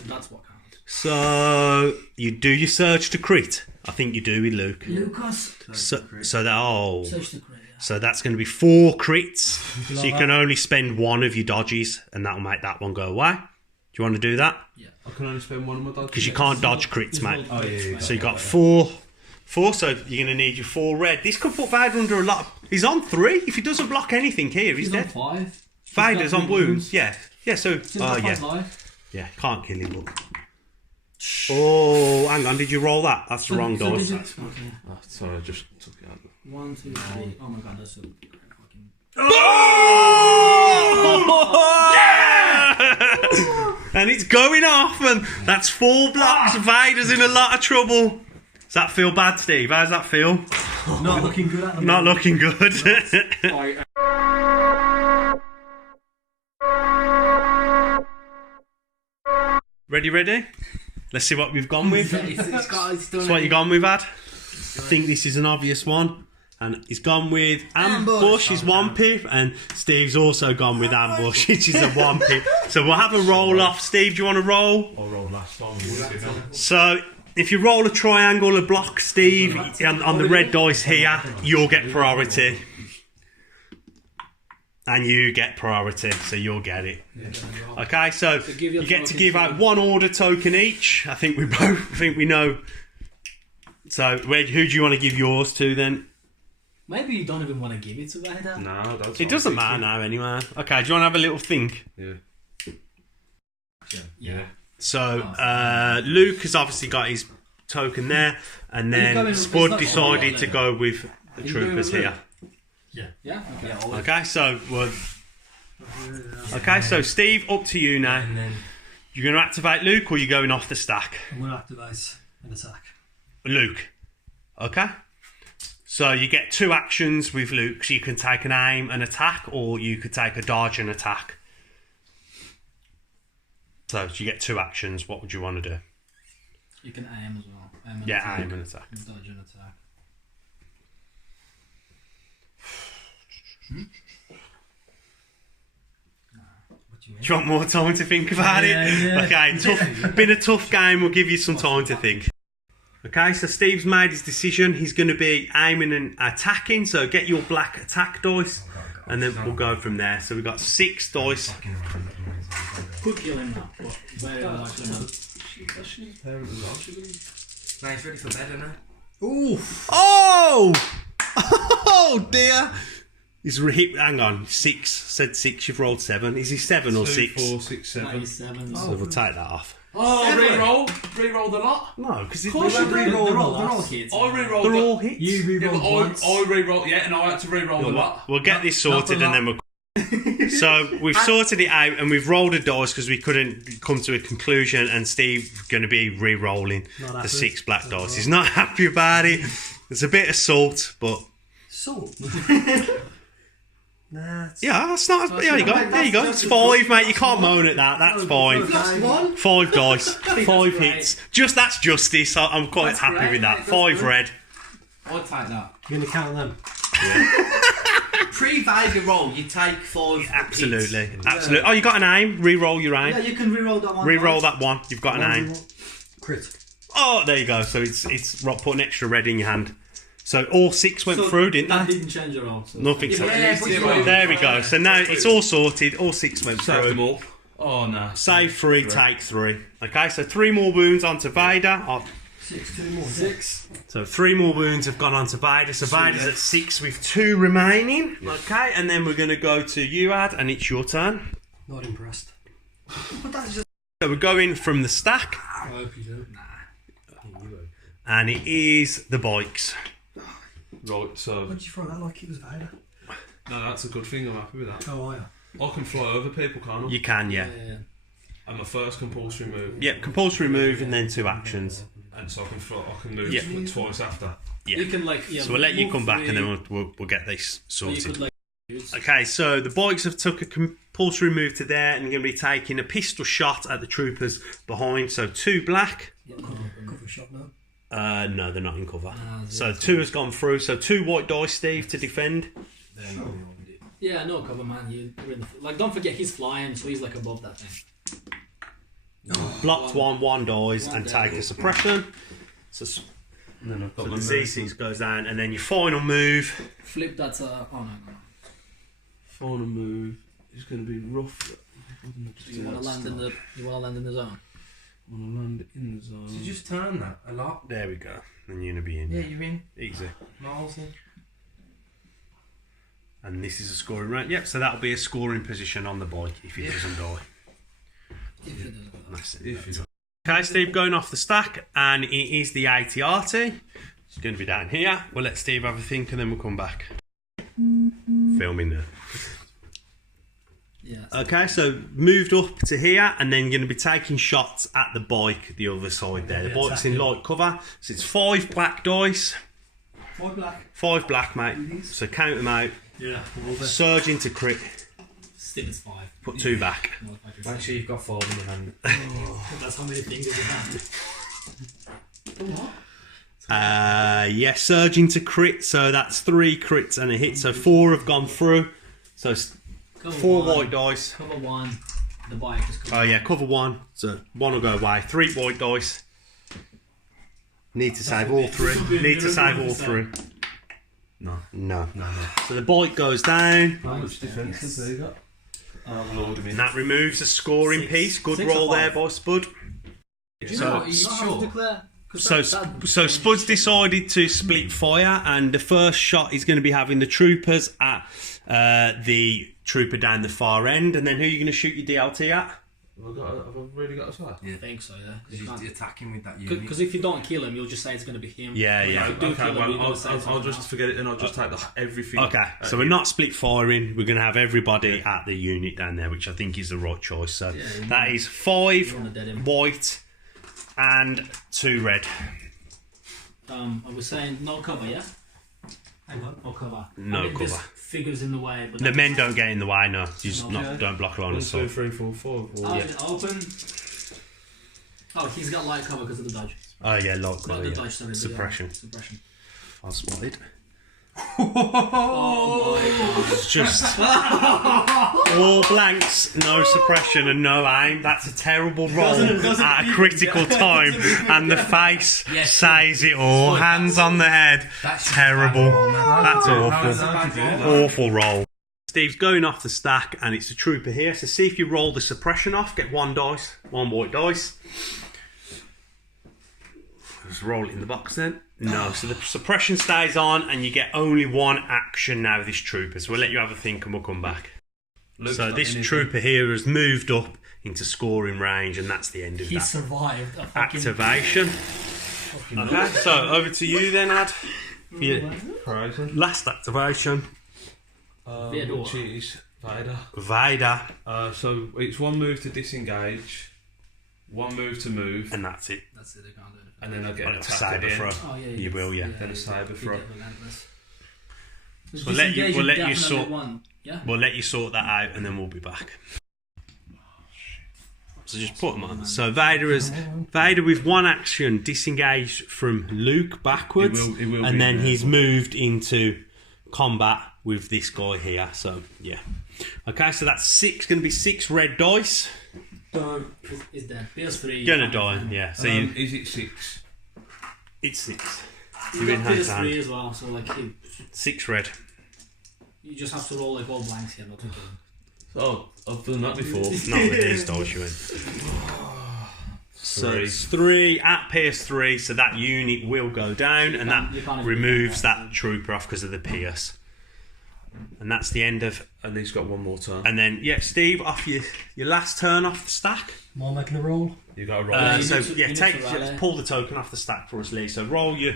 that's what counts. So you do your surge to crit. I think you do with Luke. Lucas. So Search the crit, yeah. so that's going to be 4 crits. So you can only spend 1 of your dodges, and that'll make that one go away. Do you want to do that? Yeah. I can only spend 1 of my dodges. Because you can't dodge crits, mate. Oh, yeah. So you got 4. So you're going to need your 4 red. This could put Vader under a lot. He's on 3. If he doesn't block anything here, he's dead. On 5. Vader's on wounds. Yeah. So yeah. Life. Yeah, can't kill him, but. Oh, hang on, did you roll that? That's the wrong dice. Okay. Oh, sorry, I just took it out. 1, 2, 3. Oh my god, that's a fucking. Oh! Yeah! And it's going off, and that's 4 blocks. Vader's in a lot of trouble. Does that feel bad, Steve? How's that feel? Not looking good at the Not looking good. Ready? Let's see what we've gone with. That's what you gone with, Ad. I think this is an obvious one. And he's gone with ambush is 1 pip, and Steve's also gone with ambush, which is a 1 pip. So we'll have a roll off. Steve, do you want to roll? I'll roll last time. So if you roll a triangle, a block, Steve, on the red dice here, you'll get priority. And you get priority, so you'll get it. Okay, so you get to give out 1 order token each. I think we know. So who do you want to give yours to then? Maybe you don't even want to give it to Vader. No, that's It doesn't matter now anyway. Okay, do you want to have a little think? Yeah. So Luke has obviously got his token there, and then Spud decided to go with the troopers here. Yeah. Okay, so Steve, up to you now. And then You're going to activate Luke, or you're going off the stack? I'm going to activate an attack. Luke. Okay. So you get 2 actions with Luke. So you can take an aim and attack, or you could take a dodge and attack. So you get 2 actions. What would you want to do? You can aim as well. Aim and Yeah, attack. aim and attack. And dodge and attack. What do you mean? Do you want more time to think about it? Yeah. Okay, been a tough game. We'll give you some time to think. Okay, so Steve's made his decision. He's going to be aiming and attacking. So get your black attack dice, and then we'll go from there. So we've got 6 dice. Could kill him now, but very likely not. Now he's ready for bed, isn't he? Oh! Oh dear! He's hang on, 6. Said 6. You've rolled 7. Is he 7 or 2, 6? 4, 6, 7. 97. So we'll take that off. Oh, re-roll the lot. No, because Of course you do. They're all hits. I re-rolled they're the all hits. You Yeah, re-rolled but once. I re-roll, yeah, and I had to re-roll the lot. We'll get this sorted and Not then we'll. So we've sorted it out and we've rolled a dice because we couldn't come to a conclusion, and Steve's going to be re-rolling Not the happy. 6 black dice. He's not happy about it. There's a bit of salt, but Salt. Nah. yeah, that's not. There you go. There you go. It's 5, mate. You can't moan at that. That's fine. Last one. 5 dice, 5 great. hits. That's justice. I'm quite That's happy great, with that. mate. 5 That's red. I'll take that. You're going to count them. Pre-Vader roll, you take 5 Absolutely, hits. absolutely. Oh, you got an aim. Re-roll your aim. Yeah, you can re-roll that one. Re-roll that one. You've got an aim. Crit. Oh, there you go. So it's put an extra red in your hand. So all 6 went through, didn't That they? didn't change at all. So Nothing. Yeah, but you There we go. So now it's all sorted. All 6 went Save them through. all. Oh, no. Save 3, take 3. Okay, so 3 more wounds onto Vader. 6, 2 more. 6. So 3 more wounds have gone onto Vader. So Vader's at 6 with 2 remaining. Okay, and then we're going to go to you, Ad, and it's your turn. Not impressed. So we're going from the stack, I hope you do. and it is the bikes. Right, so. Why did you throw that like it was Vader? No, that's a good thing. I'm happy with that. Oh, yeah. I can fly over people, can't I? You can, yeah. And my first compulsory move. Yep, compulsory move and then 2 actions. And so I can fly, I can move Yeah. twice after. Yeah. You can So we'll let you move come back and then 3, we'll get this or you sorted. could use. Okay, so the bikes have took a compulsory move to there and you're going to be taking a pistol shot at the troopers behind. So 2 black. Cover shot now. No, they're not in cover. Ah, So 2 has gone through. So 2 white dice, Steve, to defend. Yeah, no cover, man. You're in the, don't forget he's flying, so he's above that thing. Blocked 1 dies, and take a suppression. So, And then I've got so my the movement. CCs goes down, and then your final move. Flip that. Oh no. Final move is going to be rough. You want to land in the. You want to land in the zone. I want to land in the zone. So you just turn that a lot. There we go. And you're going to be in. Yeah, you're in. Easy. Miles in. And this is a scoring round. Yep, so that'll be a scoring position on the bike if it doesn't die. If it doesn't. That's it. If it's Okay, Steve, going off the stack, and it is the ATRT. It's going to be down here. We'll let Steve have a think, and then we'll come back. Filming there. Yeah. Okay, so moved up to here, and then going to be taking shots at the bike, the other side there. The bike's in light cover, so it's 5 black dice. 5 black. 5 black, mate. So count them out. Yeah. Surge into crit. Still it's 5. Put 2 back. Make sure you've got 4 in your hand. That's how many fingers you have. Yeah, surge into crit. So that's 3 crits and a hit. So 4 have gone through. So it's Cover 4 one, white dice. Cover 1. The bike is covered. Oh yeah, cover 1. So 1 will go away. 3 white dice. Need to save all 3. Need to save all 3. No. So the bike goes down. how much defence has he got? Oh, Lord, And that removes a scoring 6. piece. Good 6 or roll there 5? by Spud. So, you not have to declare. 'Cause So Spud's decided to split fire, and the first shot is going to be having the troopers at the trooper down the far end, and then who are you going to shoot your DLT at? Have I really got a sight? I think so, yeah. He's attacking with that unit. Because if you don't kill him, you'll just say it's going to be him. Yeah, But yeah. if you do Okay, kill him, well, you're going to say it's I'll someone just else. forget it and I'll just take everything. Okay, so we're not split firing. We're going to have everybody at the unit down there, which I think is the right choice. So that is 5 wanna dead him. white and 2 red. I was saying no cover, yeah? Hang on. or cover. No I mean, there's cover. figures in the way, but The men don't get in the way, no. You just No. don't block line 1, of 2, sight. 3, 4, 5. Oh, is it open? Oh, he's got light cover because of the dodge. Oh yeah, light Not cover, the yeah. dodge, sorry. Suppression. Suppression. I spotted. Oh my god. It's just all blanks, no suppression and no aim. That's a terrible roll at a critical time, and the face says it all. Hands on the head. That's Terrible. That's How is awful. that? Awful roll. Steve's going off the stack, and it's a trooper here. So see if you roll the suppression off. Get 1 dice, 1 white dice. Just roll it in the box then. No, so the suppression stays on, and you get only 1 action now. This trooper. So we'll let you have a think, and we'll come back. So this trooper here has moved up into scoring range, and that's the end of He that survived a fucking activation. Okay, so over to you then, Ad. For your last activation. Vader. Which is Vader. Vader. So it's 1 move to disengage, 1 move to move, And that's it. That's it, I can't do it. and then I get an A attack at saber the throw. end. Oh, yeah, You will, yeah. Then a saber throw. You get relentless. So we'll let you Disengage is sort. definitely one. Yeah. We'll let you sort that out, and then we'll be back. So just put them on. So Vader with 1 action disengaged from Luke backwards, He will and be then there. he's moved into combat with this guy here. So yeah. Okay, so that's going to be 6 red dice. So is dead. PS3. Gonna die, yeah. So Is it 6? it's 6. You You're in got hand to PS3 hand. as well, so like 6 red. you just have to roll like all blanks here, not to kill. Oh, I've done that before. Not with these dice, you win. So 3. it's 3 at PS3, so that unit will go down, and that you can't even removes do that trooper off because of the Pierce. And that's the end of. And he's got 1 more turn. And then, yeah, Steve, off your last turn off the stack. More making a roll. You got to roll. you So need to- yeah, you need take to rally. just pull the token off the stack for us, Lee. So roll your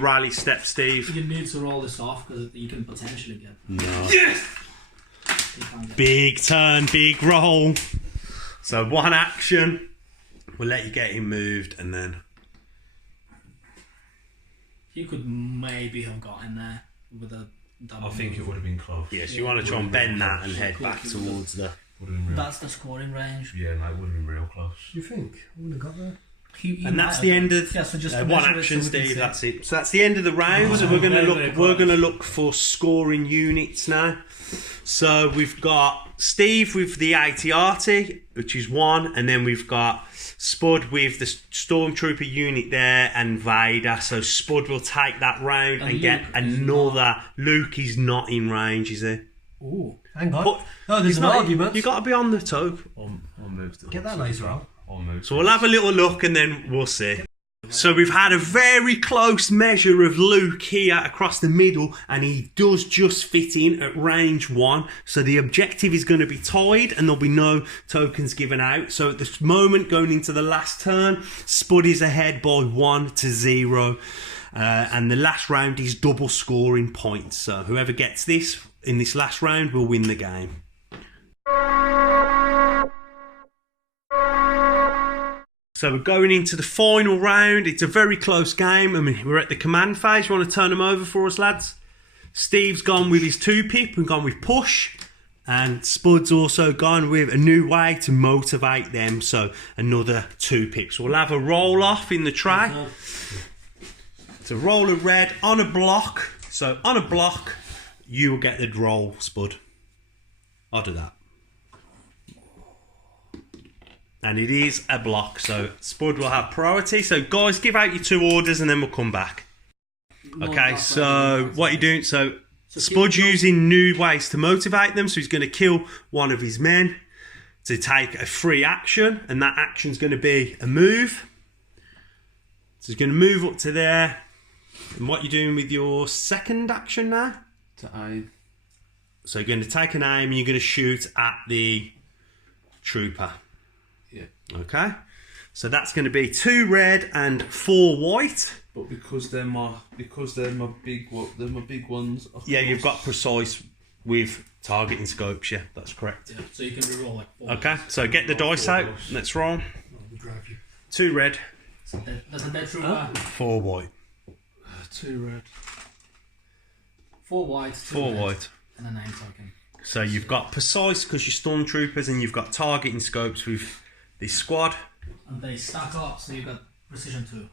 rally step, Steve. You need to roll this off because you can potentially get. No. You can't get Big turn, big roll. So 1 action. We'll let you get him moved, and then you could maybe have got in there with a double. I think it would have been close. yes, you want to try and bend that and head back towards the. Would have been real. That's the scoring range. Yeah, no, it would have been real close. You think? I wouldn't have got there. And that's the end of Yeah, so just 1 measure it action, so we can Steve. see. That's it. So that's the end of the round. So we're going to look. We're going to look for scoring units now. So we've got Steve with the AT-AT, which is 1, and then we've got Spud with the Stormtrooper unit there, and Vader. So Spud will take that round and get Luke is another. Luke is not in range, is he? Ooh. Hang on. But No, there's It's an not- argument. You got to be on the toe. I'll move to Get that laser out. I'll move. So we'll have a little look and then we'll see. So we've had a very close measure of Luke here across the middle, and he does just fit in at range 1. So the objective is going to be tied, and there'll be no tokens given out. So at this moment, going into the last turn, Spud is ahead by 1-0. And the last round is double scoring points. So whoever gets this in this last round will win the game. So we're going into the final round. It's a very close game. I mean, we're at the command phase. You want to turn them over for us, lads? Steve's gone with his 2-pip and gone with push. And Spud's also gone with a new way to motivate them. So another 2-pips. We'll have a roll off in the tray. It's a roll of red on a block. So on a block, you will get the roll, Spud. I'll do that. And it is a block, so Spud will have priority. So guys, give out your 2 orders and then we'll come back. Okay, so what you're doing, so Spud's using new ways to motivate them. So he's going to kill one of his men to take a free action, and that action's going to be a move. So he's going to move up to there. And what you're doing with your second action now? To aim. So you're going to take an aim and you're going to shoot at the trooper. Yeah. Okay, so that's going to be 2 red and 4 white. But because they're my big ones. Yeah, you've got precise with targeting scopes. Yeah, that's correct. Yeah, so you can reroll like 4. Okay, so get the dice out. Let's roll. 2 red, That's a dead trooper. 4 white. 2 red. 4 white, 2 4 red, white. and a name token. So you've got precise because you're stormtroopers, and you've got targeting scopes with this squad. And they stack up, so you've got precision 2.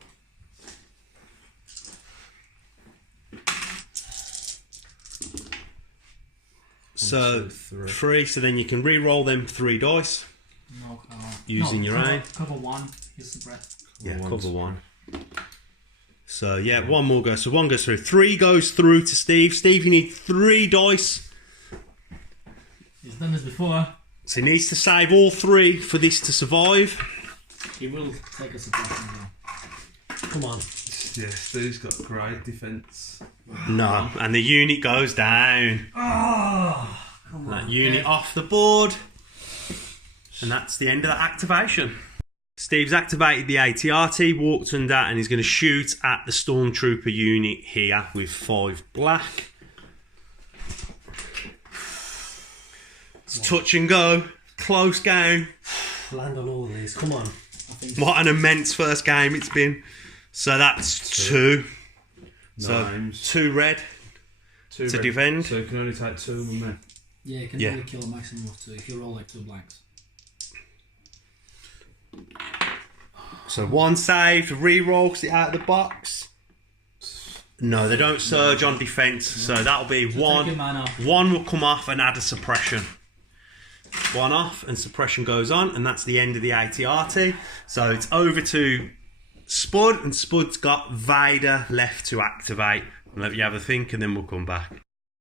So 3. So then you can re-roll them 3 dice No, using your aim. Cover 1, use the breath. Yeah, cover 1. So yeah, 1 more goes. So 1 goes through. 3 goes through to Steve. Steve, you need 3 dice. He's done this before. So he needs to save all 3 for this to survive. He will take a suppression as well. Come on. Yeah, Steve's got great defence. No, and the unit goes down. Oh, come on. That unit off the board. And that's the end of that activation. Steve's activated the ATRT, walked under, and he's going to shoot at the Stormtrooper unit here with 5 black. It's touch and go. Close game. Land on all of these. Come on. What an immense first game it's been. So that's 2. So Names. 2 red. 2 to red. defend. So you can only take 2 of them then. Yeah, you can Yeah. only kill a maximum of 2 if you roll like 2 blanks. So 1 saved, re-rolls it out of the box. No, they don't surge on defence, so that'll be So 1. take your mana. 1 will come off and add a suppression. 1 off and suppression goes on, and that's the end of the ATRT. So it's over to Spud, and Spud's got Vader left to activate. I'll let you have a think, and then we'll come back.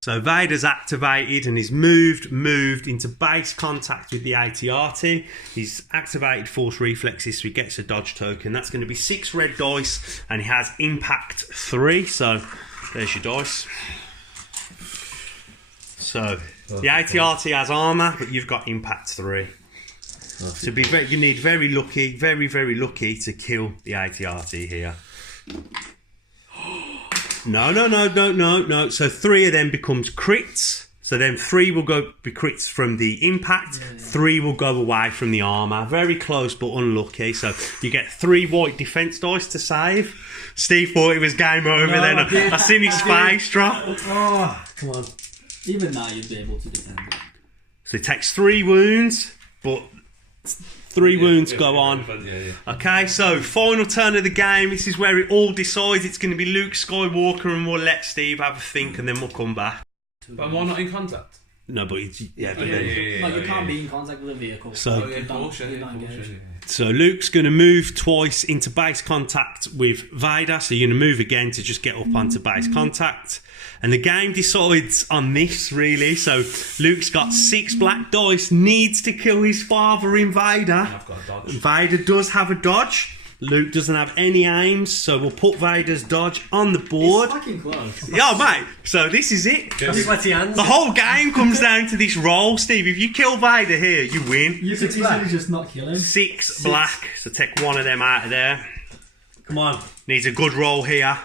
So Vader's activated and he's moved into base contact with the ATRT. He's activated force reflexes, so he gets a dodge token. That's going to be 6 red dice, and he has impact 3. So there's your dice. So the ATRT has armour, but you've got impact 3. So you need very lucky to kill the ATRT here. No. So 3 of them becomes crits. So then 3 will be crits from the impact. 3 will go away from the armour. Very close but unlucky. So you get 3 white defence dice to save. Steve thought it was game over then. I seen his face drop. Oh, come on. Even now you'd be able to defend it. So he takes 3 wounds, but 3 wounds go on. Yeah. Okay, so final turn of the game. This is where it all decides. It's going to be Luke Skywalker, and we'll let Steve have a think, and then we'll come back. But am I not in contact? No, but it's, No, you can't be in contact with a vehicle. So- Oh, yeah, You don't- bullshit, you're yeah, not bullshit, engaged. yeah. So Luke's going to move twice into base contact with Vader. So you're going to move again to just get up onto base contact. And the game decides on this, really. So Luke's got 6 black dice, needs to kill his father in Vader. I've got a dodge. Vader does have a dodge. Luke doesn't have any aims, so we'll put Vader's dodge on the board. It's fucking close. Yeah, mate. So this is it. Sweaty hands. The whole game comes down to this roll, Steve. If you kill Vader here, you win. You could easily just not kill him. 6 black. So take 1 of them out of there. Come on. Needs a good roll here.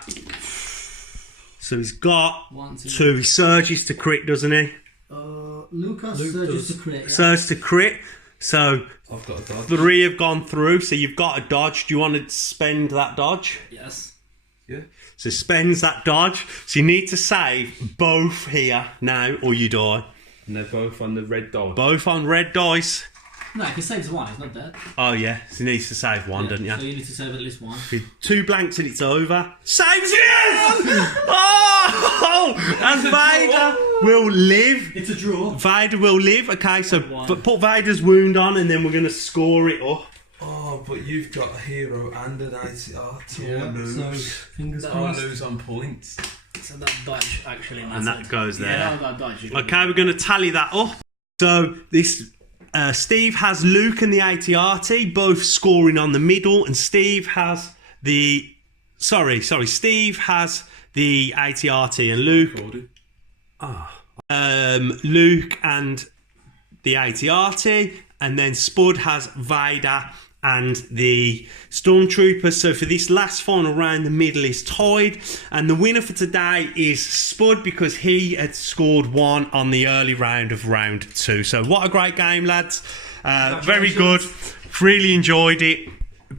So he's got 1, 2. 2. He surges to crit, doesn't he? Lucas Luke surges does. to crit. Yeah. Surge to crit. So I've got a dodge. 3 have gone through. So you've got a dodge. Do you want to spend that dodge? Yes. Yeah. So spends that dodge. So you need to save both here now, or you die. And they're both on the red dot. Both on red dice. No, if he saves 1, he's not dead. Oh yeah, so he needs to save 1, doesn't So you? you need to save at least 1. With 2 blanks and it's over. Saves it! Oh! And Vader will live. It's a draw. Vader will live. Okay, so One. put Vader's wound on, and then we're going to score it up. Oh, but you've got a hero and an ATR. Yeah, lose. so fingers I'll crossed. lose on points. So that dodge actually matters. And that goes there. Yeah, that dodge. is Okay, we're going to tally that up. So this Steve has Luke and the ATRT both scoring on the middle, and Steve has the Steve has the ATRT, and Luke Luke and the ATRT, and then Spud has Vader and the Stormtroopers. So for this last final round, the middle is tied, and the winner for today is Spud because he had scored 1 on the early round of round 2. So what a great game, lads. Very good. Really enjoyed it.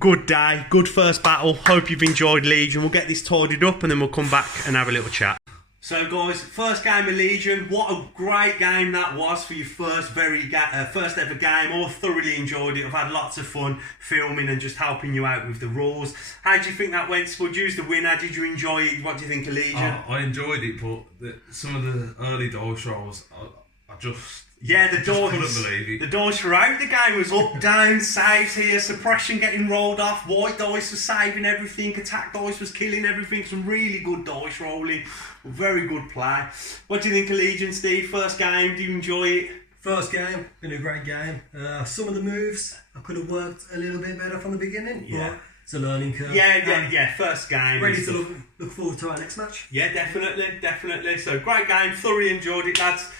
Good day. Good first battle. Hope you've enjoyed Legion. We'll get this tidied up and then we'll come back and have a little chat. So guys, first game of Legion, what a great game that was for your first ever game. I thoroughly enjoyed it. I've had lots of fun filming and just helping you out with the rules. How do you think that went, Spud? You was the winner. Did you enjoy it? What do you think of Legion? I enjoyed it, but some of the early dice rolls, I just... Yeah, the just dice. couldn't believe it. The dice throughout the game was up, down, saves here, suppression getting rolled off, white dice was saving everything, attack dice was killing everything. Some really good dice rolling, very good play. What do you think of Legion, Steve? First game, do you enjoy it? First game, been a great game. Some of the moves I could have worked a little bit better from the beginning. Yeah. But it's a learning curve. Yeah, first game. Ready to look forward to our next match. Yeah, definitely. So great game, thoroughly enjoyed it, lads.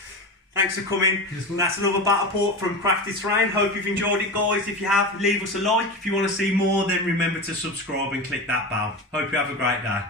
Thanks for coming. That's another Battleport from Crafted Terrain. Hope you've enjoyed it, guys. If you have, leave us a like. If you want to see more, then remember to subscribe and click that bell. Hope you have a great day.